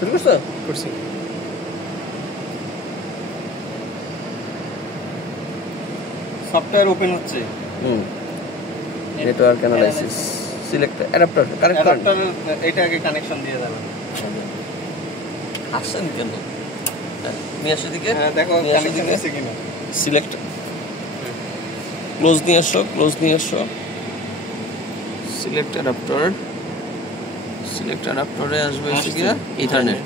শুরু করছো? করছি। সফটওয়্যার ওপেন হচ্ছে। Network analysis, select adapter, connect করেন। এটা আগে কানেকশন দিয়ে দেবেন। আসছেন কেন? নিয়ে আসো দিকে। দেখো কানেকশন হচ্ছে কিনা। সিলেক্ট, ক্লোজ নিয়ে আসো, ক্লোজ নিয়ে আসো। সিলেক্ট অ্যাডাপ্টার, সিলেক্ট অ্যাডাপ্টারে আসবে হচ্ছে কি ইথারনেট।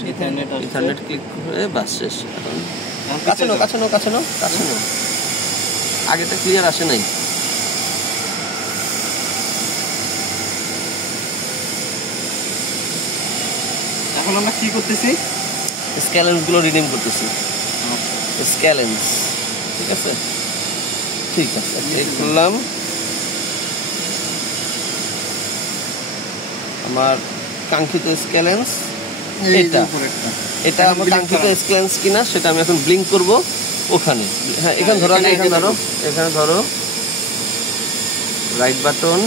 ইথারনেট ক্লিক করে বাস শেষ। এখন কাছে নাও, কাছে নাও, কাছে নাও, কাছে নাও। আগেটা ক্লিয়ার আসে নাই। এখন আমরা কি করতেছি? স্ক্যালেন্স গুলো রিনেম করতেছি। স্ক্যালেন্স, ঠিক আছে, ঠিক আছে। ক্লিক করলাম। আমার কাঙ্ক্ষিত স্ক্যালেন্স এটা, এটা আমার কাঙ্ক্ষিত স্ক্যালেন্স কিনা সেটা আমি এখন ব্লিঙ্ক করব ওখানে। হ্যাঁ, এখানে ধরো, আগে এখানে ধরো, এখানে ধরো, right button,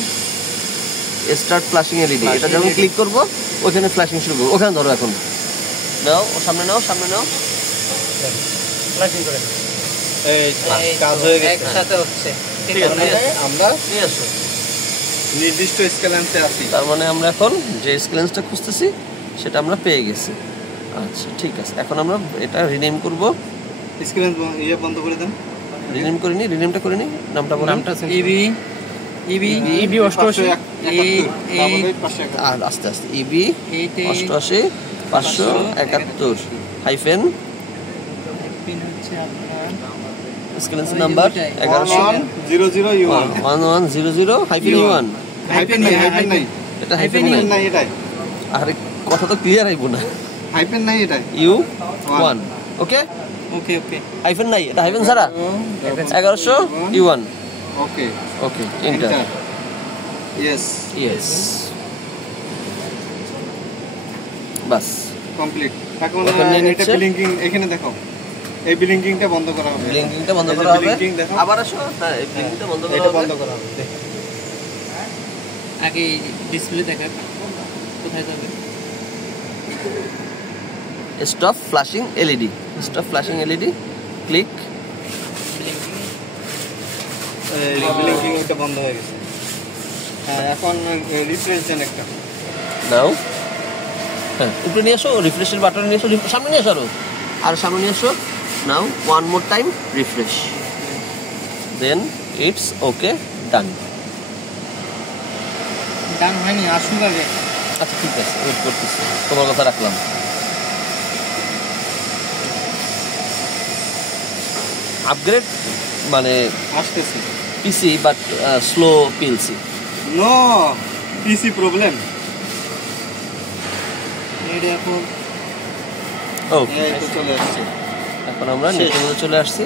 start flashing LED. এটা যখন ক্লিক করব ওখানে ফ্ল্যাশিং শুরু করব। ওখানে ধরো, এখন নাও, ও সামনে নাও, সামনে নাও, ফ্ল্যাশিং করে। এই কাজ হয়ে গেছে, একসাথে হচ্ছে। ঠিক আছে, আমরা নিয়ে আসো। নির্দিষ্ট স্কেলেন্সে আছি। তার মানে আমরা এখন যে স্কেলেন্সটা খুঁজতেছি সেটা আমরা পেয়ে গেছি। আচ্ছা, ঠিক আছে। এখন আমরা এটা রিনেম করব। স্কেলেন্স বন্ধ করে দেন। রিনেম করে নি, রিনেমটা করে নি। নামটা বলেন। নামটা ইবি ইবি ইবি 88 আর আস্তে আস্তে ইবি 88 571 হাইফেন পিন হচ্ছে আপনার স্কেলেন্স নাম্বার 1100 হাইফেন ইউ1। হাইফেন নাই, এটা হাইফেন নাই। এটাই। আরে কথা তো ক্লিয়ার আইব না। হাইফেন নাই এটাই। ইউ1, ওকে। ওকে ওকে হাইফেন নাই, এটা হাইফেন ছাড়া 1100 ইউ1। ওকে ওকে, এন্টার। ইয়েস ইয়েস, বাস কমপ্লিট। এখন এখন নিয়ে এটা নিচ্ছে। ব্লিঙ্কিং এখানে দেখো। এই ব্লিঙ্কিংটা বন্ধ করা হবে। ব্লিঙ্কিংটা বন্ধ করা হবে। আবার আসো। হ্যাঁ, এই ব্লিঙ্কিংটা বন্ধ করা এটা হবে। বন্ধ করা হবে। আগে ডিসপ্লে দেখা কোথায় যাবে? Stop flashing LED, stop flashing LED, click. Blinking এটা বন্ধ হয়ে গেছে। হ্যাঁ, এখন রিফ্রেশ দেন একটা। নাও। হ্যাঁ, উপরে নিয়ে আসো, রিফ্রেশের বাটন নিয়ে এসো, সামনে নিয়ে আসো, আর সামনে নিয়ে আসো। নাও one more time refresh, then it's okay, done. Done হয়নি, আসুক আগে। আচ্ছা, ঠিক আছে, ওয়েট করতেছি, তোমার কথা রাখলাম। আপগ্রেড মানে আসতেছি। PC but slow PLC. No PC problem. এটা এখন ওকে, এই তো চলে আসছে। এখন আমরা নেটের মধ্যে চলে আসছি।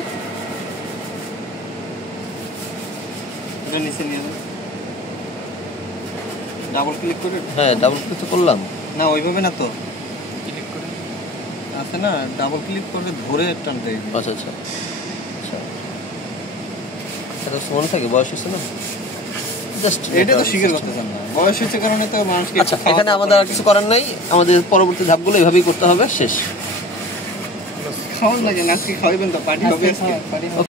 এটা নিচে নিয়ে যান। ডাবল ক্লিক করে। হ্যাঁ, ডাবল ক্লিক তো করলাম। না, ওইভাবে না তো। ক্লিক করে আছে না, ডাবল ক্লিক করলে ধরে টানতে হবে। আচ্ছা আচ্ছা আচ্ছা, এটা ফোন থাকে, বয়স হচ্ছে না, জাস্ট এটা তো শিখে করতেছেন না, বয়স হচ্ছে কারণে তো মানুষকে। আচ্ছা, এখানে আমাদের আর কিছু করার নাই, আমাদের পরবর্তী ধাপগুলো এভাবেই করতে হবে। শেষ। খাওয়ান লাগে না, আজকে খাওয়াবেন তো, পার্টি হবে আজকে।